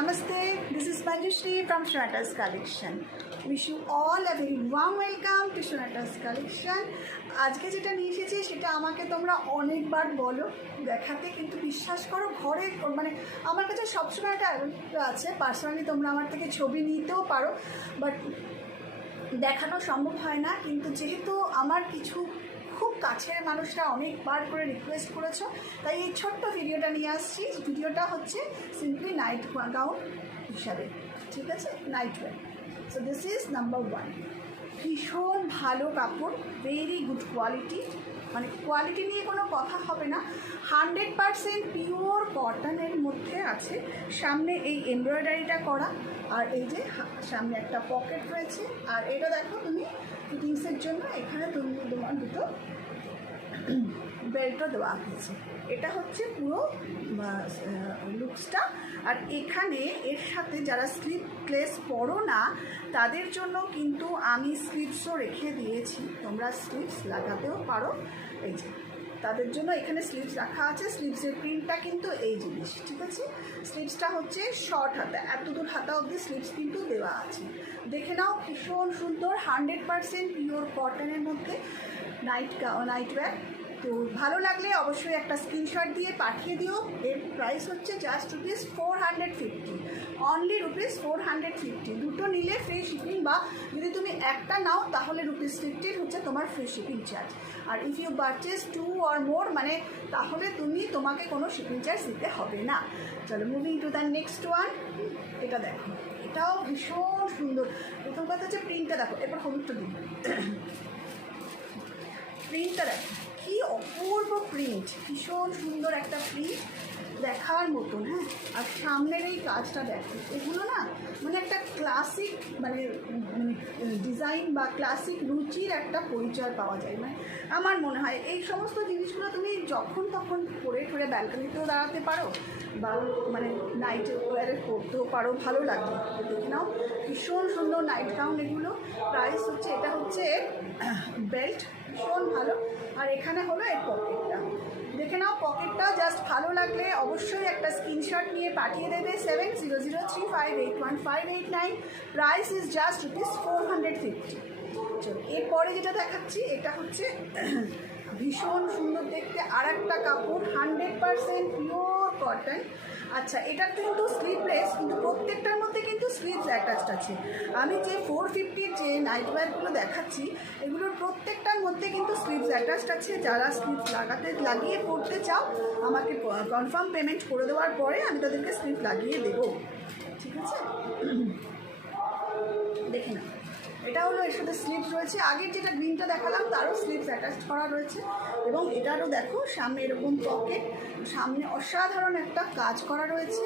Namaste, this is Manjushri from Shonata's Collection. Wish you all a very warm welcome to Shonata's Collection. আজকে যেটা নিয়ে এসেছি সেটা আমাকে তোমরা অনেকবার বলো দেখাতে, কিন্তু বিশ্বাস করো ঘরে মানে আমার কাছে সবসময় একটা আছে, পার্সোনালি তোমরা আমার থেকে ছবি নিতেও পারো, বাট দেখানো সম্ভব হয় না। কিন্তু যেহেতু আমার কিছু খুব কাছের মানুষরা অনেকবার করে রিকোয়েস্ট করেছো, তাই এই ছোট্ট ভিডিওটা নিয়ে আসছি। ভিডিওটা হচ্ছে সিম্পলি নাইট গাউন হিসাবে, ঠিক আছে, night wear. So this is number 1। ভীষণ ভালো কাপড়, ভেরি গুড কোয়ালিটি, মানে কোয়ালিটি নিয়ে কোনো কথা হবে না। 100% পিওর কটনের মধ্যে আছে। সামনে এই এমব্রয়ডারিটা করা, আর এই যে সামনে একটা পকেট রয়েছে। আর এটা দেখো তুমি ফিটিংসের জন্য এখানে তোমার দুটো বেল্টও দেওয়া হয়েছে। এটা হচ্ছে পুরো লুকসটা। আর এখানে এর সাথে যারা স্লিভলেস পরো না তাদের জন্য কিন্তু আমি স্লিভসও রেখে দিয়েছি, তোমরা স্লিভস লাগাতেও পারো। এই যে তাদের জন্য এখানে স্লিভস রাখা আছে। স্লিভসের প্রিন্টটা কিন্তু এই জিনিস, ঠিক আছে। স্লিভসটা হচ্ছে শর্ট হাতা, এত দূর হাতা অবধি স্লিভস কিন্তু দেওয়া আছে। দেখে নাও, ভীষণ সুন্দর, 100% পিওর কটনের মধ্যে নাইটওয়্যার। তো ভালো লাগলে অবশ্যই একটা স্ক্রিনশট দিয়ে পাঠিয়ে দিও। এর প্রাইস হচ্ছে জাস্ট ₹450, অনলি ₹450। দুটো নিলে ফ্রি শিপিং, বা যদি তুমি একটা নাও তাহলে ₹50 হচ্ছে তোমার ফ্রি শিপিং চার্জ। আর if you purchase 2 or more মানে তাহলে তোমাকে কোনো শিপিং চার্জ দিতে হবে না। চলো moving to the next one. এটা দেখো, এটাও ভীষণ সুন্দর। প্রথম কথা হচ্ছে প্রিন্টটা দেখো, এরপর হলুদটা দিন। প্রিন্টটা দেখো, কি অপূর্ব প্রিন্ট, ভীষণ সুন্দর একটা প্রিন্ট, দেখার মতন। হ্যাঁ, আর সামনের এই কাজটা দেখো, এগুলো না মানে একটা ক্লাসিক মানে ডিজাইন বা ক্লাসিক রুচির একটা পরিচয় পাওয়া যায়। মানে আমার মনে হয় এই সমস্ত জিনিসগুলো তুমি যখন তখন পরে ঠরে ব্যালকনিতেও দাঁড়াতে পারো, বা মানে নাইট ওয়্যারে পরতেও পারো, ভালো লাগবে। দেখে নাও, ভীষণ সুন্দর নাইট গাউন এগুলো। প্রাইস হচ্ছে, এটা হচ্ছে বেল্ট, ভীষণ ভালো। আর এখানে হলো এর পকেটটা, দেখে নাও পকেটটা। জাস্ট ভালো লাগলে অবশ্যই একটা স্ক্রিনশট নিয়ে পাঠিয়ে দেবে 7003581589। Price is just ₹450। চলো এরপরে যেটা দেখাচ্ছি, এটা হচ্ছে ভীষণ সুন্দর দেখতে আর একটা কাপড়, 100% পিওর কটন। আচ্ছা, এটার কিন্তু স্লিভলেস, কিন্তু প্রত্যেকটার মধ্যে কিন্তু স্লিভস অ্যাটাচড আছে। আমি যে 450-র যে নাইটওয়্যারগুলো দেখাচ্ছি এগুলোর প্রত্যেকটার মধ্যে কিন্তু স্লিভস অ্যাটাচড আছে। যারা স্লিভস লাগিয়ে পরতে চাও আমাকে কনফার্ম পেমেন্ট করে দেওয়ার পরে আমি তাদেরকে স্লিভ লাগিয়ে দেবো, ঠিক আছে। দেখে না, এটা হলো এর সাথে স্লিভস রয়েছে। আগের যেটা গ্রিনটা দেখালাম তারও স্লিভস অ্যাটাচ করা রয়েছে, এবং এটারও দেখো সামনে এরকম পকেট, সামনে অসাধারণ একটা কাজ করা রয়েছে,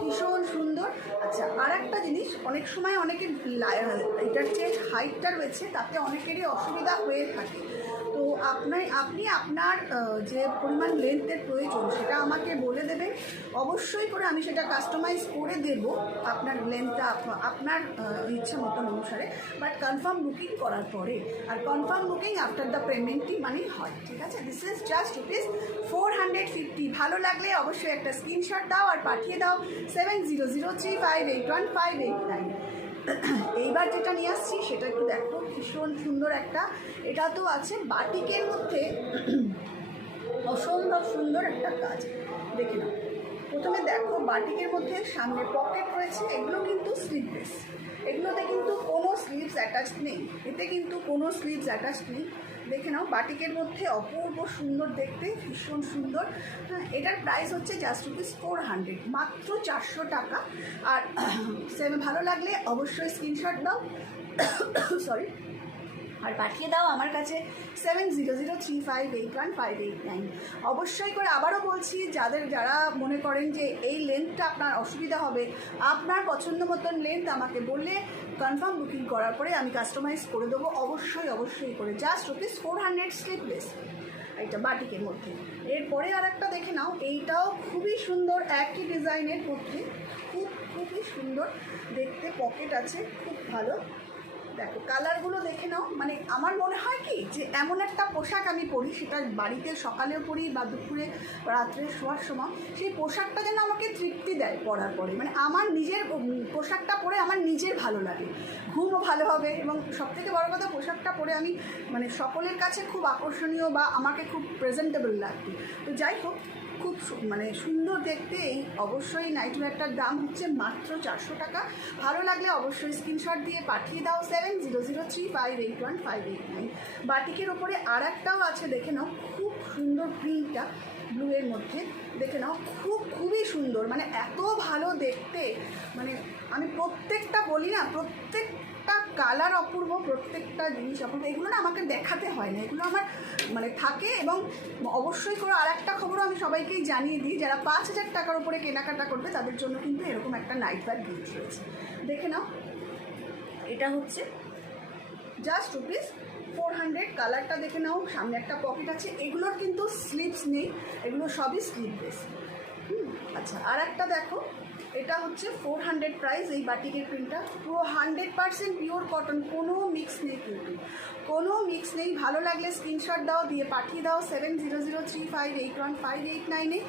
ভীষণ সুন্দর। আচ্ছা, আর একটা জিনিস, অনেক সময় অনেকের এটার যে হাইটটা রয়েছে তাতে অনেকেরই অসুবিধা হয়ে থাকে। তো আপনি আপনার যে পরিমাণ লেন্থের প্রয়োজন সেটা আমাকে বলে দেবেন, অবশ্যই করে আমি সেটা কাস্টমাইজ করে দেব আপনার লেন্থটা আপনার ইচ্ছা মতন অনুসারে, বাট কনফার্ম বুকিং করার পরে। আর কনফার্ম বুকিং আফটার দ্য পেমেন্টই মানেই হয়, ঠিক আছে। This is just ₹450। ভালো লাগলে অবশ্যই একটা স্ক্রিনশট দাও আর পাঠিয়ে দাও 7003581589। এইবার যেটা নিয়ে আসছি সেটা একটু দেখো, ভীষণ সুন্দর একটা, এটা তো আছে বাটিকের মধ্যে, অসম্ভব সুন্দর একটা কাজ। দেখে নাও, প্রথমে দেখো বাটিকের মধ্যে সামনে পকেট রয়েছে, এগুলো কিন্তু স্লিভলেস, এগুলোতে কিন্তু কোনো স্লিভস অ্যাটাচ নেই, এতে কিন্তু কোনো স্লিভস অ্যাটাচ নেই। দেখে নাও, বাটিকের মধ্যে অপূর্ব সুন্দর দেখতে, ভীষণ সুন্দর। হ্যাঁ, এটার প্রাইস হচ্ছে জাস্ট ₹400, মাত্র 400 টাকা। আর ভালো লাগলে অবশ্যই স্ক্রিনশট দাও, সরি, আর পাঠিয়ে দাও আমার কাছে 7003581589। অবশ্যই করে আবারও বলছি, যারা মনে করেন যে এই লেন্থটা আপনার অসুবিধা হবে, আপনার পছন্দ মতন লেন্থ আমাকে বললে কনফার্ম বুকিং করার পরে আমি কাস্টমাইজ করে দেবো, অবশ্যই করে। জাস্ট ₹400 স্লিভলেস, এটা বাটিকের মধ্যে। এরপরে আর একটা দেখে নাও, এইটাও খুবই সুন্দর, একই ডিজাইনের মধ্যে, খুবই সুন্দর দেখতে, পকেট আছে, খুব ভালো। দেখো কালারগুলো দেখে নাও, মানে আমার মনে হয় কি যে এমন একটা পোশাক আমি পরি, সেটা বাড়িতে সকালেও পরি বা দুপুরে রাত্রে শোয়ার সময়, সেই পোশাকটা যেন আমাকে তৃপ্তি দেয় পরার পরে, মানে আমার নিজের পোশাকটা পরে আমার নিজের ভালো লাগে, ঘুমও ভালো হবে, এবং সবথেকে বড় কথা পোশাকটা পরে আমি মানে সকলের কাছে খুব আকর্ষণীয় বা আমাকে খুব প্রেজেন্টেবল লাগবে। তো যাই হোক, খুব মানে সুন্দর দেখতে এই অবশ্যই নাইটওয়্যারটার দাম হচ্ছে মাত্র 400 টাকা। ভালো লাগলে অবশ্যই স্ক্রিনশট দিয়ে পাঠিয়ে দাও 7003581589। বাটিকের ওপরে আর একটাও আছে, দেখে নাও, খুব সুন্দর প্রিন্টটা ব্লু এর মধ্যে, দেখে নাও, খুবই সুন্দর, মানে এত ভালো দেখতে, মানে আমি প্রত্যেকটা বলি না, প্রত্যেকটা কালার অপূর্ব, প্রত্যেকটা জিনিস অপূর্ব, এগুলো না আমাকে দেখাতে হয় না, এগুলো আমার মানে থাকে। এবং অবশ্যই করে আর একটা খবরও আমি সবাইকেই জানিয়ে দিই, যারা 5000 টাকার উপরে কেনাকাটা করবে তাদের জন্য কিন্তু এরকম একটা নাইটওয়্যার গিফট রয়েছে। দেখে নাও, এটা হচ্ছে জাস্ট রুপিস 400। কালারটা দেখে নাও, সামনে একটা পকেট আছে, এগুলোর কিন্তু স্লিভস নেই, এগুলো সবই স্লিভলেস। আচ্ছা, আর একটা দেখো, এটা হচ্ছে 400 প্রাইস। এই বাটিকের প্রিন্টটা পুরো 100% পিওর কটন, কোনো মিক্স নেই, কিন্তু কোনো মিক্স নেই। ভালো লাগলে স্ক্রিনশট দাও, দিয়ে পাঠিয়ে দাও 7003581589-এ।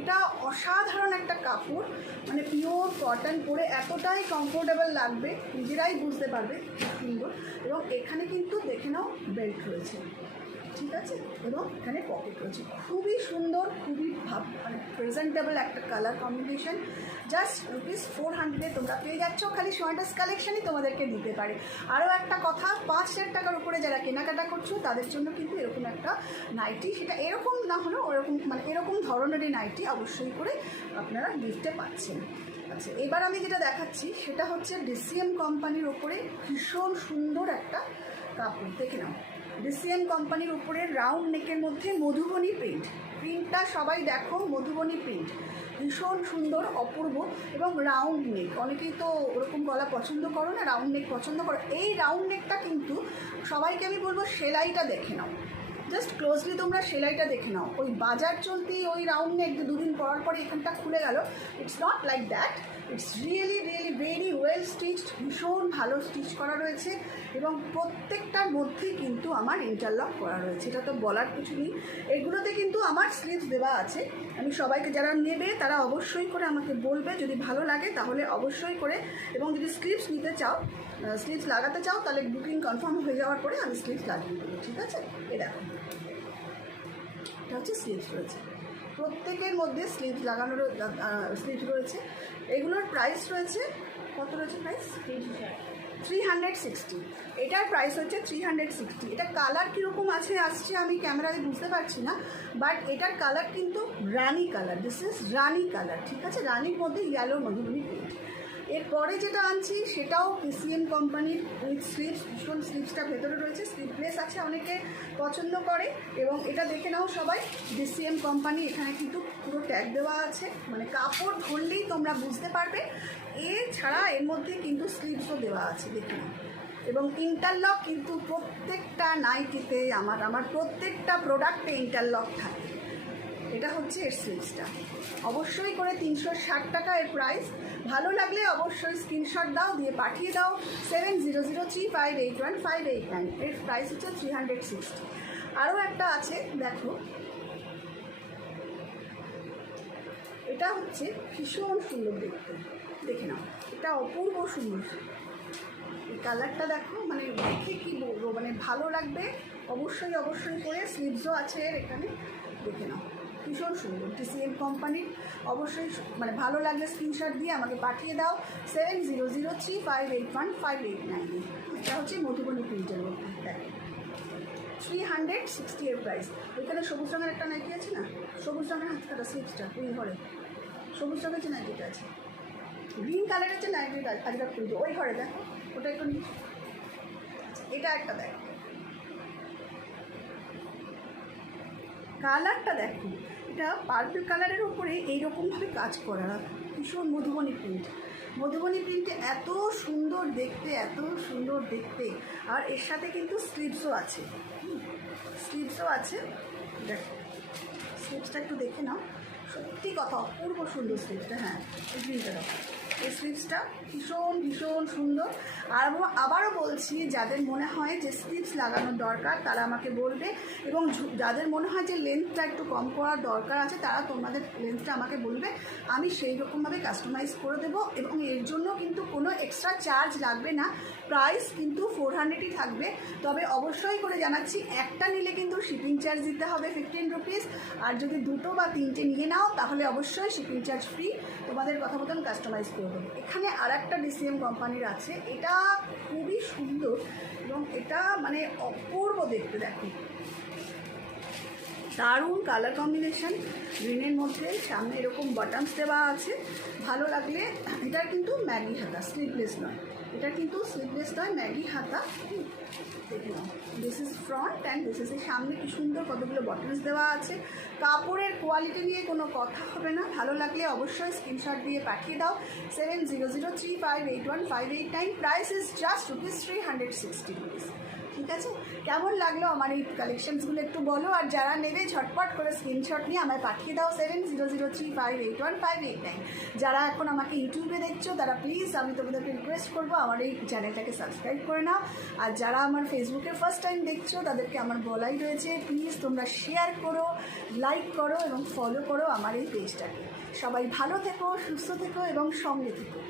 এটা অসাধারণ একটা কাপড়, মানে পিওর কটন, পরে এতটাই কমফোর্টেবল লাগবে, নিজেরাই বুঝতে পারবে সুন্দর। এবং এখানে কিন্তু দেখে নাও বেল্ট রয়েছে, ঠিক আছে, এবং এখানে পকেট রয়েছে, খুবই সুন্দর, খুবই মানে প্রেজেন্টেবল একটা কালার কম্বিনেশন। জাস্ট রুপিস 400-এ তোমরা পেয়ে যাচ্ছ, খালি সোয়ান্টাস কালেকশনই তোমাদেরকে দিতে পারে। আরও একটা কথা, 5000 টাকার উপরে যারা কেনাকাটা করছো তাদের জন্য কিন্তু এরকম একটা নাইটি, সেটা এরকম না হলেও ওরকম মানে এরকম ধরনেরই নাইটি অবশ্যই করে আপনারা গিফটে পাচ্ছেন। আচ্ছা, এবার আমি যেটা দেখাচ্ছি সেটা হচ্ছে ডিসিএম কোম্পানির ওপরে ভীষণ সুন্দর একটা কাপড়, দেখে নাও, ডিসিএম কোম্পানির উপরে রাউন্ড নেকের মধ্যে মধুবনী প্রিন্টটা সবাই দেখো, মধুবনী প্রিন্ট ভীষণ সুন্দর, অপূর্ব, এবং রাউন্ড নেক, অনেকেই তো ওরকম গলা পছন্দ করো না, রাউন্ড নেক পছন্দ করো। এই রাউন্ড নেকটা কিন্তু সবাইকে আমি বলবো সেলাইটা দেখে নাও, জাস্ট ক্লোজলি তোমরা সেলাইটা দেখে নাও। ওই বাজার চলতি ওই রাউন্ড নেক দুদিন পরার পরে এখানটা খুলে গেল, it's not like that, it's really very well stitched, ভীষণ ভালো স্টিচ করা রয়েছে, এবং প্রত্যেকটার মধ্যেই কিন্তু আমার ইন্টারলক করা রয়েছে, এটা তো বলার কিছু নেই। এগুলোতে কিন্তু আমার স্লিভস দেওয়া আছে। আমি সবাইকে যারা নেবে তারা অবশ্যই করে আমাকে বলবে, যদি ভালো লাগে তাহলে অবশ্যই করে, এবং যদি স্লিভস নিতে চাও, স্লিভস লাগাতে চাও, তাহলে বুকিং কনফার্ম হয়ে যাওয়ার পরে আমি স্লিভস লাগিয়ে দেবো, ঠিক আছে। এ দেখো, এটা হচ্ছে স্লিভস রয়েছে, প্রত্যেকের মধ্যে স্লিভস লাগানোর স্লিভস রয়েছে। এগুলোর প্রাইস রয়েছে, কত রয়েছে প্রাইস? 360। এটার প্রাইস হচ্ছে 360। এটা কালার কীরকম আসছে আমি ক্যামেরায় বুঝতে পারছি না, বাট এটার কালার কিন্তু rani colour, this is rani colour, ঠিক আছে, রানির মধ্যে ইয়েলো মধুবনী প্রিন্ট। এরপরে যেটা আনছি সেটাও ডিসিএম কোম্পানির উইথ স্লিভস, ভীষণ স্লিভসটা ভেতরে রয়েছে, স্লিভলেস আছে, অনেকে পছন্দ করে। এবং এটা দেখে নাও সবাই, ডিসিএম কোম্পানি, এখানে কিন্তু পুরো ট্যাগ দেওয়া আছে, মানে কাপড় ধরলেই তোমরা বুঝতে পারবে। এছাড়া এর মধ্যে কিন্তু স্লিভসও দেওয়া আছে, দেখে নাও, এবং ইন্টারলক কিন্তু প্রত্যেকটা নাইটিতে, আমার প্রত্যেকটা প্রোডাক্টে ইন্টারলক থাকে। এটা হচ্ছে এর স্লিভসটা, অবশ্যই করে 360 টাকা এর প্রাইস। ভালো লাগলে অবশ্যই স্ক্রিনশট দাও, দিয়ে পাঠিয়ে দাও 7003581589। এর প্রাইস হচ্ছে 360। আরও একটা আছে, দেখো, এটা হচ্ছে ভীষণ সুন্দর দেখতে, দেখে নাও, এটা অপূর্ব সুন্দর, এই কালারটা দেখো, মানে দেখে কি বলবো, মানে ভালো লাগবে অবশ্যই করে। স্লিভসও আছে এর এখানে, দেখে নাও, ভীষণ সুন্দর, ডিসিএম কোম্পানির। অবশ্যই মানে ভালো লাগলে স্ক্রিনশট দিয়ে আমাকে পাঠিয়ে দাও 7003581589। এটা হচ্ছে মধুবনী প্রিন্টের মধ্যে, দেখো 360 এর প্রাইস। ওইখানে সবুজ রঙের একটা নাইটি আছে না, সবুজ রঙের হাত কাটা স্লিভসটা, ওই ঘরে সবুজ রঙের যে নাইটিটা আছে, গ্রিন কালারের যে নাইটিটা আজকাল খুলছে, ওই ঘরে দেখো, ওটা একটু নিয়ে। এটা একটা দেখো, কালারটা দেখো, এটা পার্পল কালারের উপরে এইরকমভাবে কাজ করা, ভীষণ মধুবনী প্রিন্টে এত সুন্দর দেখতে, এত সুন্দর দেখতে। আর এর সাথে কিন্তু স্লিভসও আছে, দেখো স্লিভসটা একটু দেখে নাও, সত্যি কথা অপূর্ব সুন্দর স্লিভসটা। হ্যাঁ, এই গ্রিনটা দেখো, এই স্লিভসটা ভীষণ ভীষণ সুন্দর। আর আবারও বলছি, যাদের মনে হয় যে স্লিভস লাগানোর দরকার তারা আমাকে বলবে, এবং যাদের মনে হয় যে লেন্থটা একটু কম করার দরকার আছে তারা তোমাদের লেন্থটা আমাকে বলবে, আমি সেই রকমভাবে কাস্টমাইজ করে দেবো। এবং এর জন্য কিন্তু কোনো এক্সট্রা চার্জ লাগবে না, প্রাইস কিন্তু 400ই থাকবে। তবে অবশ্যই করে জানাচ্ছি, একটা নিলে কিন্তু শিপিং চার্জ দিতে হবে 15 রুপিস, আর যদি দুটো বা তিনটে নিয়ে নাও তাহলে অবশ্যই শিপিং চার্জ ফ্রি, তোমাদের কথা মতন কাস্টমাইজ করে দেবো। এখানে আর একটা ডিসিএম কোম্পানির আছে, এটা খুবই সুন্দর এবং এটা মানে অপূর্ব দেখতে। দেখো, দারুণ কালার কম্বিনেশন, গ্রিনের মধ্যে সামনে এরকম বাটনস দেওয়া আছে, ভালো লাগলে। এটা কিন্তু ম্যাগি হাতা, স্লিভলেস নয়, এটা কিন্তু স্লিভলেস নয়, ম্যাগি হাতা। দেখলাম this is front and this is সামনে কি সুন্দর কতগুলো বটনস দেওয়া আছে। কাপড়ের কোয়ালিটি নিয়ে কোনো কথা হবে না, ভালো লাগলে অবশ্যই স্ক্রিনশট দিয়ে পাঠিয়ে দাও 7003581589। Price is just ₹360। ঠিক আছে, কেমন লাগলো আমার এই কালেকশনসগুলো একটু বলো, আর যারা নেবে ঝটপট করে স্ক্রিনশট নিয়ে আমায় পাঠিয়ে দাও 7003581589। যারা এখন আমাকে ইউটিউবে দেখছো তারা প্লিজ, আমি তোমাদেরকে রিকোয়েস্ট করবো আমার এই চ্যানেলটাকে সাবস্ক্রাইব করে নাও, আর যারা আমার ফেসবুকে ফার্স্ট টাইম দেখছো তাদেরকে আমার বলাই রয়েছে, প্লিজ তোমরা শেয়ার করো, লাইক করো এবং ফলো করো আমার এই পেজটাকে। সবাই ভালো থেকো, সুস্থ থেকো এবং সঙ্গে থেকো।